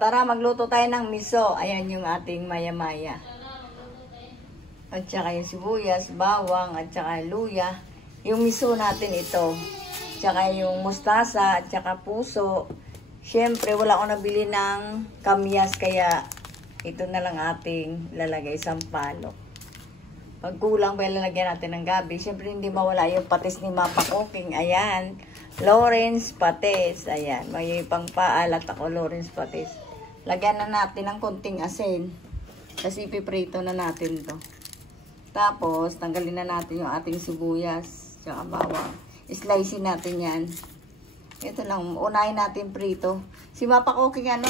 tara, magluto tayo ng miso. Ayan yung ating maya-maya. At saka yung sibuyas, bawang, at saka luya. Yung miso natin ito. At saka yung mustasa, at saka puso. Siyempre, wala akong nabili ng kamyas, kaya ito na lang ating lalagay sampalok. Pag kulang ba lalagyan natin ng gabi, siyempre hindi mawala yung patis ni Mapa Cooking. Ayan, Lawrence Patis. Ayan, may pang paalat ako, Lawrence Patis. Lagyan na natin ng konting asin. Kasi piprito na natin to. Tapos, tanggalin na natin yung ating sibuyas. Tsaka bawang. Slicein natin yan. Ito lang, unahin natin prito. Si Mapa Cooking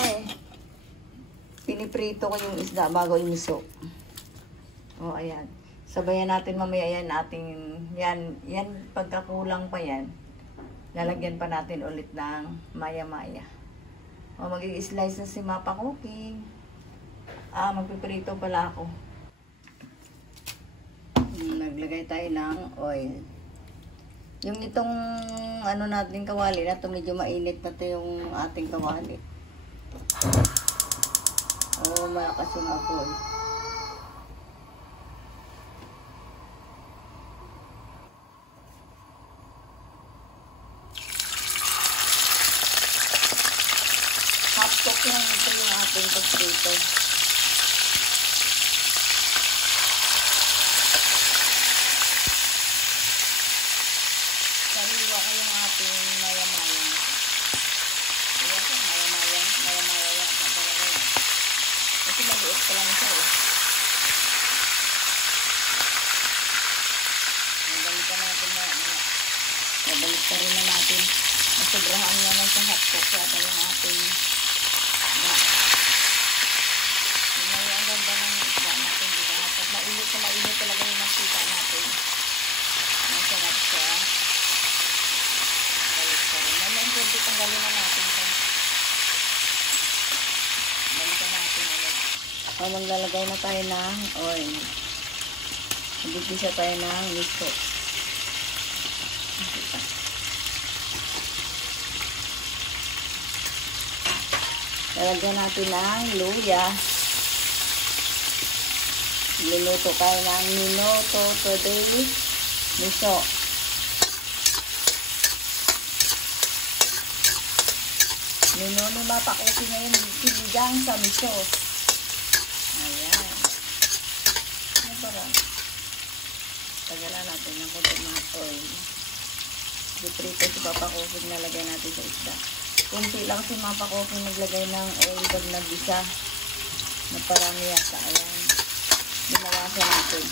piniprito ko yung isda bago yung miso. O, ayan. Sabayan natin mamaya yan yan pagkakulang pa yan. Lalagyan pa natin ulit ng maya-maya. O mag-i-slice na si Mapa Cooking. Magpiprito pala ako. Naglagay tayo ng oil. Yung itong natin kawali na ito, medyo mainit na ito yung ating kawali. Malakas yung apoy. Half-cook lang ito yung ating pagprito. Sariwa ko yung ating maya-maya. Ayan ko, maya-maya yan. Kasi maliit pa lang siya Nabalikan natin Nabalik pa rin na natin. Sobrahan naman sa hotcook yata yung ating ang ganda ng isda natin, diba? Pag mainit talaga yung makita natin. Masarap siya. Balik pa rin. May konti tanggalin na natin ito. Balikan natin ulit. Maglalagay na tayo ng oil. Nagpipisa tayo ng miso. Lalagyan natin ng luya. Luluto tayo ng minuto today miso. Minuto Mapa Cooking ngayon, sinigang sa miso. Ayan. Ano ba lang? Tagalan natin ng konting mga oil. Diprito si Mapa Cooking, nalagay natin sa isda. Kunti lang si Mapa Cooking naglagay ng oil pag nag-isa. Naparami yata. Ayan. Binawasan natin.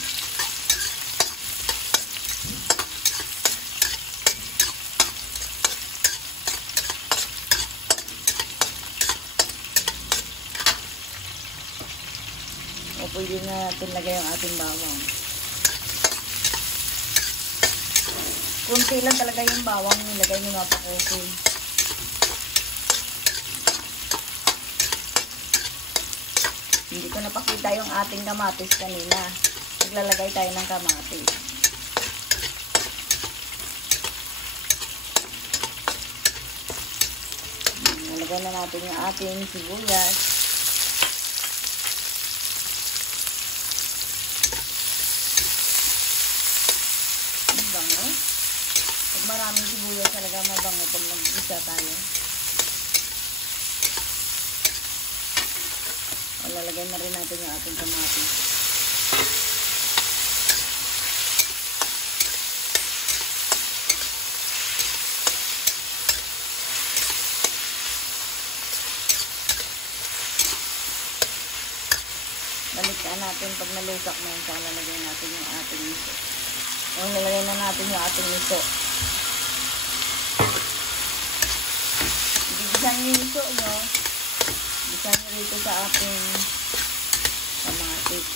O pwede na natin lagay yung ating bawang. Kunti lang talaga yung bawang nilagay ni Mapa Cooking. Hindi ko napakita yung ating kamatis kanina. Naglalagay tayo ng kamatis. Nalagay na natin yung ating sibuyas. Mabango. Pag maraming sibuyas talaga mabango pag nag-isa tayo. Lalagay na rin natin yung ating kamatis. Balikan natin pag nalusak na yun, saka lalagay natin yung ating miso. Lalagay na natin yung ating miso. Ibigisan yung miso nyo. Bisa nyo rito sa ating kamatis.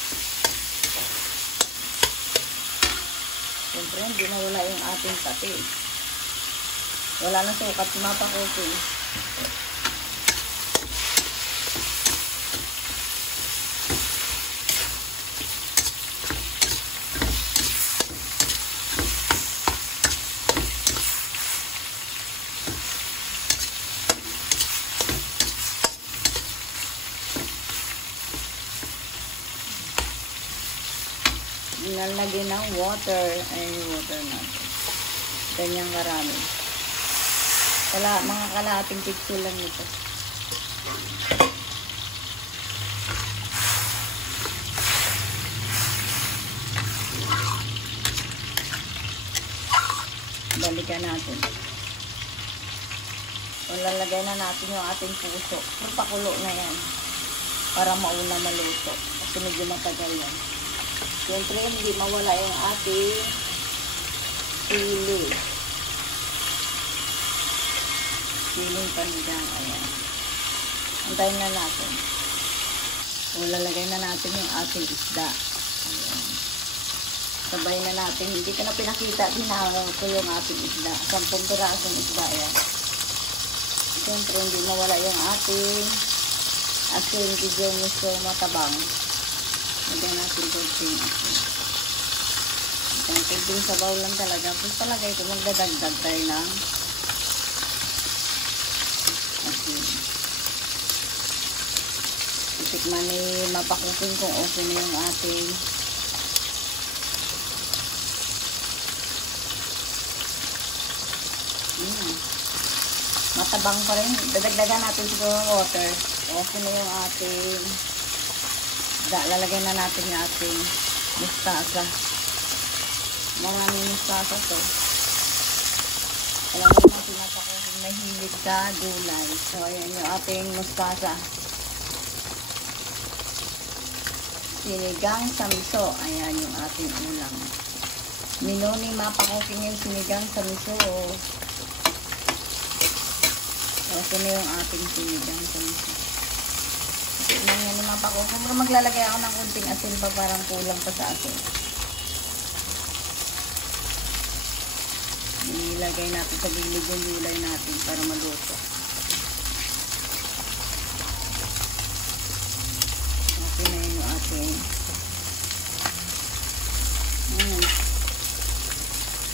Siyempre, hindi na wala yung ating patis. Wala na sukat si Mapa Cooking. nalagay ng water. Ayan yung water natin. Ganyang karami. Mga kalahating pixel lang ito. Balikan natin. O, lalagay na natin yung ating puso. Pero pakulo na yan. Para mauna maluto. Kasi medyo matagal yan. Siyempre, hindi mawala yung ating sili. Siling panigang. Ayan. Antayin na natin. O, lalagay na natin yung ating isda. Ayan. Sabay na natin. Hindi ko na pinakita. Hinahang ko yung ating isda. 10 pirasong isda yan. Siyempre, hindi mawala yung ating asin. Medyo gusto matabang. Lagyan natin konting asin. Konting sabaw lang talaga. Tapos palagay ko magdadagdag tayo ng asin. Titikman ni mapakusin kung okay na yung ating matabang pa rin. Dadagdagan natin siguro ng water. Okay na yung ating lalagay na natin yung ating mustasa. Maraming mustasa to. Alam mo natin napakusin may hilig sa gulay. So ayan yung ating mustasa. Sinigang sa miso. Ayan yung ating ulam. Minoni mapakusin yung sinigang sa miso. Okay na yung ating sinigang sa miso. Tignan nga naman pa ko. Kung maglalagay ako ng kunting asin pa, parang kulang pa sa asin. Ilagay natin sa gilid yung gulay natin para maluto. Okay na yung ating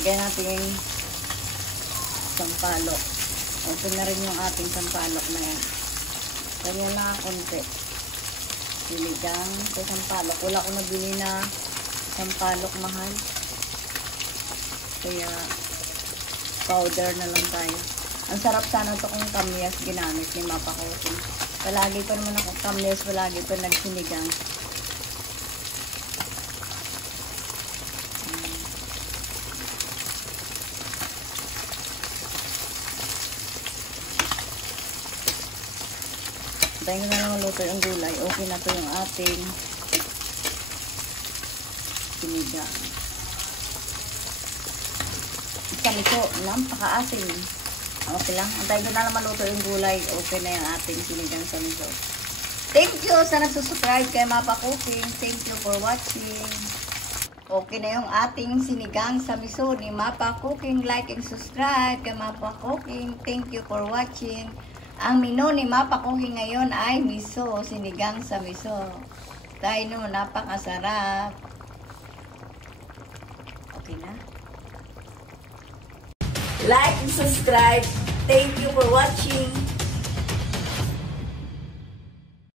lagay natin yung sampalok. Okay na rin yung ating sampalok na yan. Ganyan na konti. Sinigang sa sampalok. Wala ko nabili na sampalok mahal. Kaya powder na lang tayo. Ang sarap sana ito kung kamyas ginamit ni mapakusin. Palagi pa naman ako kamyas. Palagi pa nagsinigang. Tayo na lang maluto yung gulay. Okay na to yung ating sinigang. Sa miso, napaka-asin. Okay lang. Tayo na lang maluto yung gulay. Okay na yung ating sinigang sa miso. Thank you sa nagsusubscribe kay Mapa Cooking. Thank you for watching. Okay na yung ating sinigang sa miso ni Mapa Cooking. Like and subscribe kay Mapa Cooking. Thank you for watching. Ang menu ni Mapa Cooking ngayon ay miso, sinigang sa miso. Tayo no, napakasarap. Okay na? Like and subscribe. Thank you for watching.